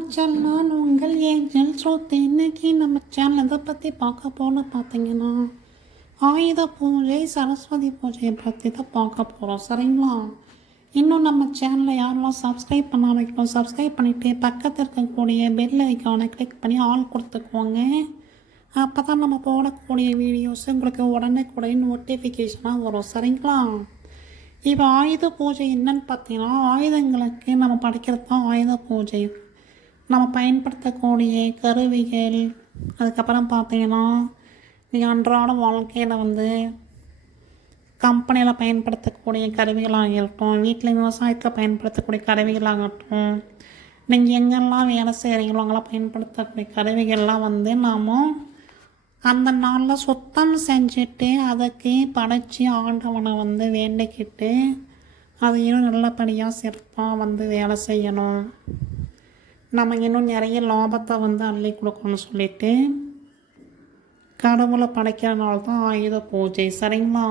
மச்சான் நான் உங்கள் ஏஞ்சல் ஸ்ரோத். இன்னைக்கு நம்ம சேனல் எதை பற்றி பார்க்க போகணும்னு பார்த்தீங்கன்னா ஆயுத பூஜை சரஸ்வதி பூஜையை பற்றி தான் பார்க்க போகிறோம். சரிங்களா? இன்னும் நம்ம சேனலை யாரெல்லாம் சப்ஸ்கிரைப் பண்ண வைக்கணும், சப்ஸ்கிரைப் பண்ணிவிட்டு பக்கத்தில் இருக்கக்கூடிய பெல் ஐக்கானை கிளிக் பண்ணி ஆல் கொடுத்துக்குவோங்க. அப்போ தான் நம்ம போடக்கூடிய வீடியோஸ் உங்களுக்கு உடனே நோட்டிஃபிகேஷனாக வரும். சரிங்களா? இப்போ ஆயுத பூஜை என்னன்னு பார்த்தீங்கன்னா, ஆயுதங்களுக்கு நம்ம படைக்கிறது தான் ஆயுத பூஜை. நம்ம பயன்படுத்தக்கூடிய கருவிகள், அதுக்கப்புறம் பார்த்தீங்கன்னா நீங்கள் அன்றாட வாழ்க்கையில் கம்பெனியில் பயன்படுத்தக்கூடிய கருவிகளாகட்டும், வீட்டில் விவசாயத்தில் பயன்படுத்தக்கூடிய கருவிகளாகட்டும், நீங்கள் எங்கெல்லாம் வேலை செய்கிறீங்களோ அங்கெல்லாம் பயன்படுத்தக்கூடிய கருவிகள்லாம் நாம் அந்த நாளில் சுத்தம் செஞ்சுட்டு அதுக்கு படைச்சி ஆண்டவனை வேண்டிக்கிட்டு அது இன்னும் நல்லபடியாக சிறப்பாக வேலை செய்யணும், நம்ம இன்னும் நிறைய லாபத்தை அள்ளி கொடுக்கணும்னு சொல்லிட்டு கடவுளை படைக்கிறனால தான் ஆயுத பூஜை. சரிங்களா?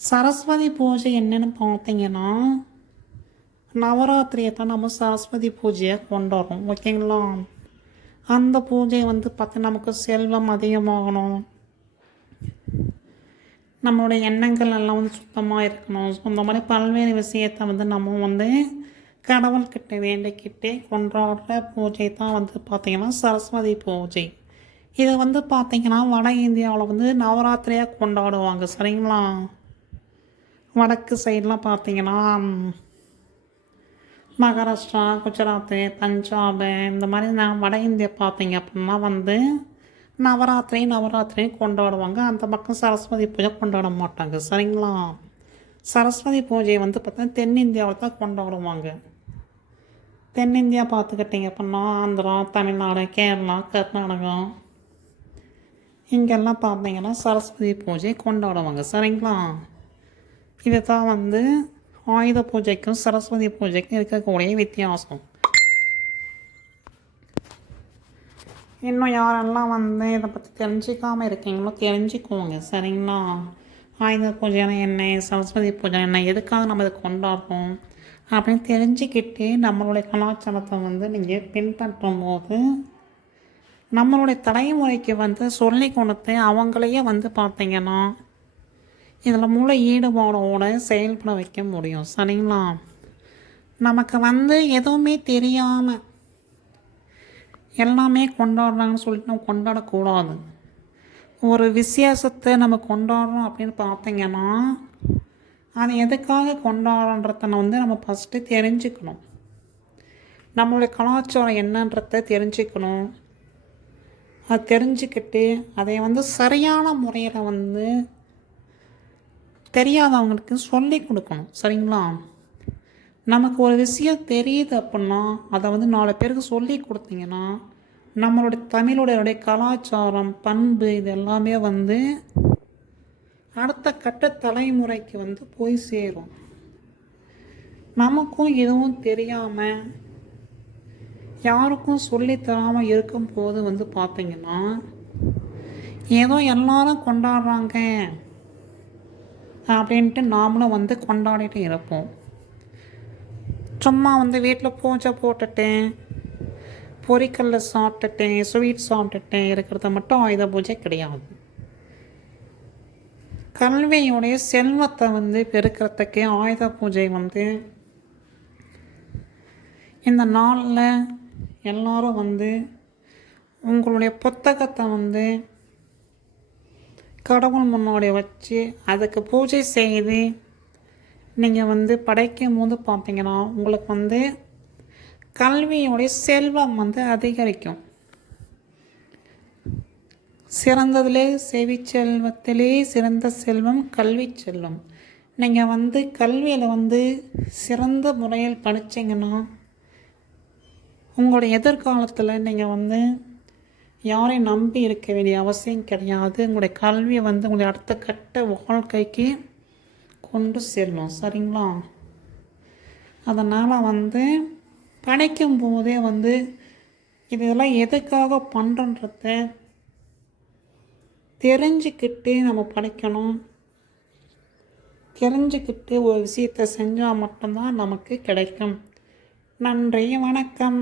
சரஸ்வதி பூஜை என்னென்னு பார்த்தீங்கன்னா, நவராத்திரியை தான் நம்ம சரஸ்வதி பூஜையை கொண்டாடுறோம். ஓகேங்களா? அந்த பூஜை பார்த்து நமக்கு செல்வம் அதிகமாகணும், நம்மளுடைய எண்ணங்கள் எல்லாம் சுத்தமாக இருக்கணும். இந்த மாதிரி பல்வேறு விஷயத்தை நம்ம கடவுள்கிட்ட வேண்டிக்கிட்டே கொண்டாடுற பூஜை தான் பார்த்திங்கன்னா சரஸ்வதி பூஜை. இது பார்த்திங்கன்னா வட இந்தியாவில் நவராத்திரியாக கொண்டாடுவாங்க. சரிங்களா? வடக்கு சைடெலாம் பார்த்திங்கன்னா மகாராஷ்டிரா, குஜராத்து, பஞ்சாபு இந்த மாதிரி வட இந்தியா பார்த்திங்க அப்படின்னா நவராத்திரி கொண்டாடுவாங்க. அந்த பக்கம் சரஸ்வதி பூஜை கொண்டாட மாட்டாங்க. சரிங்களா? சரஸ்வதி பூஜையை பார்த்தா தென்னிந்தியாவில் தான் கொண்டாடுவாங்க. தென்னிந்தியா பார்த்துக்கிட்டிங்க அப்படின்னா ஆந்திரா, தமிழ்நாடு, கேரளா, கர்நாடகா இங்கெல்லாம் பார்த்தீங்கன்னா சரஸ்வதி பூஜை கொண்டாடுவாங்க. சரிங்களா? இது தான் ஆயுத பூஜைக்கும் சரஸ்வதி பூஜைக்கும் இருக்கக்கூடிய வித்தியாசம். இன்னும் யாரெல்லாம் இதை பற்றி தெரிஞ்சிக்காமல் இருக்கீங்களோ தெரிஞ்சுக்குவோங்க. சரிங்களா? ஆயுத பூஜைனா என்ன, சரஸ்வதி பூஜை என்ன, எதுக்காக நம்ம இதை கொண்டாடுறோம் அப்படின்னு தெரிஞ்சுக்கிட்டு நம்மளுடைய கலாச்சாரத்தை நீங்கள் பின்பற்றும் போது நம்மளுடைய தலைமுறைக்கு சொல்லி கொடுத்து அவங்களையே பார்த்திங்கன்னா இதில் முழு ஈடுபாடோடு செயல்பட வைக்க முடியும். சரிங்களா? நமக்கு எதுவுமே தெரியாமல் எல்லாமே கொண்டாடுறாங்கன்னு சொல்லிட்டு நம்ம கொண்டாடக்கூடாது. ஒரு விசேஷத்தை நம்ம கொண்டாடுறோம் அப்படின்னு பார்த்திங்கன்னா அது எதுக்காக கொண்டாடுறன்றத நம்ம ஃபஸ்ட்டு தெரிஞ்சுக்கணும். நம்மளுடைய கலாச்சாரம் என்னன்றத தெரிஞ்சுக்கணும். அது தெரிஞ்சுக்கிட்டு அதை சரியான முறையில் தெரியாதவங்களுக்கு சொல்லி கொடுக்கணும். சரிங்களா? நமக்கு ஒரு விஷயம் தெரியுது அப்படின்னா அதை 4 பேருக்கு சொல்லி கொடுத்தீங்கன்னா நம்மளுடைய தமிழுடைய கலாச்சாரம், பண்பு இது எல்லாமே அடுத்த கட்ட தலைமுறைக்கு போய் சேரும். நமக்கும் எதுவும் தெரியாமல் யாருக்கும் சொல்லித்தராமல் இருக்கும்போது பார்த்திங்கன்னா ஏதோ எல்லாரும் கொண்டாடுறாங்க அப்படின்ட்டு நாமளும் கொண்டாடிட்டு இருப்போம். சும்மா வீட்டில் பூஜை போட்டுட்டேன், பொரிக்கல்ல சாப்பிட்டுட்டேன், ஸ்வீட் சாப்பிட்டுட்டேன் இருக்கிறத மட்டும் ஆயுத பூஜை கிடையாது. கல்வியுடைய செல்வத்தை பெருக்கிறதுக்கு ஆயுத பூஜை இந்த நாளில் எல்லோரும் உங்களுடைய புத்தகத்தை கடவுள் முன்னாடி வச்சு அதுக்கு பூஜை செய்து நீங்கள் படைக்கும் போது பார்த்தீங்கன்னா உங்களுக்கு கல்வியோடைய செல்வம் அதிகரிக்கும். சிறந்ததிலே செவிச்செல்வத்திலே சிறந்த செல்வம் கல்வி செல்வம். நீங்கள் கல்வியில் சிறந்த முறையில் படித்தீங்கன்னா உங்களுடைய எதிர்காலத்தில் நீங்கள் யாரையும் நம்பி இருக்க வேண்டிய அவசியம் கிடையாது. உங்களுடைய கல்வியை உங்களுடைய அடுத்த கட்ட வாழ்க்கைக்கு கொண்டு செல்லும். சரிங்களா? அதனால் படிக்கும் போதே இதெல்லாம் எதுக்காக பண்ணுறன்றத தெரிஞ்சுக்கிட்டு நம்ம படிக்கணும். தெரிஞ்சுக்கிட்டு ஒரு விஷயத்தை செஞ்சால் மட்டும்தான் நமக்கு கிடைக்கும். நன்றி, வணக்கம்.